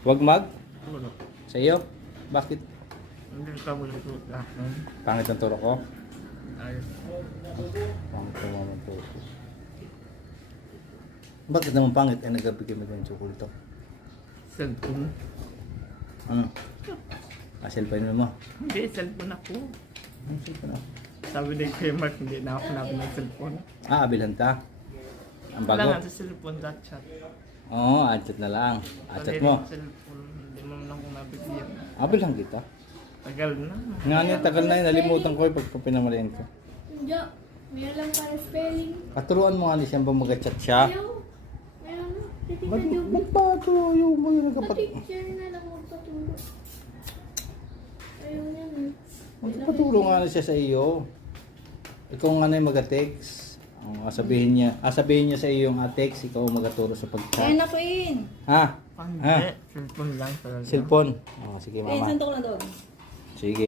Wag mag? Turo. Sa iyo? Bakit? Hindi ka mo ito. Pangit ang turo ko? Ayos. Pangit naman ang turo ko. Bakit naman pangit? Eh, nagabigay mo ng tsukulito. Cellphone. Ano? Cellphone mo? Hindi, cellphone ako. Ano cellphone ako? Sabi ni Kuya Mark, hindi na ako nabi ng cellphone. Abilhan ta? Ang Wala bago? nga sa cellphone, that chat. Oo, chat na lang. Chat mo? Cellphone, hindi mo lang kung nabigyan. Abilhan kita. Tagal na. Nga niya, tagal na yun. Nalimutan ko pag pinamalayan ko. Hindi. Mayroon lang para spelling. Paturuan mo nga niya siyang ba mag-chat siya? Ayaw. Mayroon na. Titignan Ba't niyo. ba't pa tuyo mo yung nagkapat... Pa-picture na lang magpaturo. Ayaw niya na. Magpaturo nga na siya sa iyo. Ikaw nga na yung mag-text. Sabihin niya sa iyo yung text, ikaw ang mag-aturo sa Kaya pag-chat. na ko in. Ha? Hindi, cellphone lang talaga. Cellphone? Sige Kaya mama. santo ko na doon. Sige.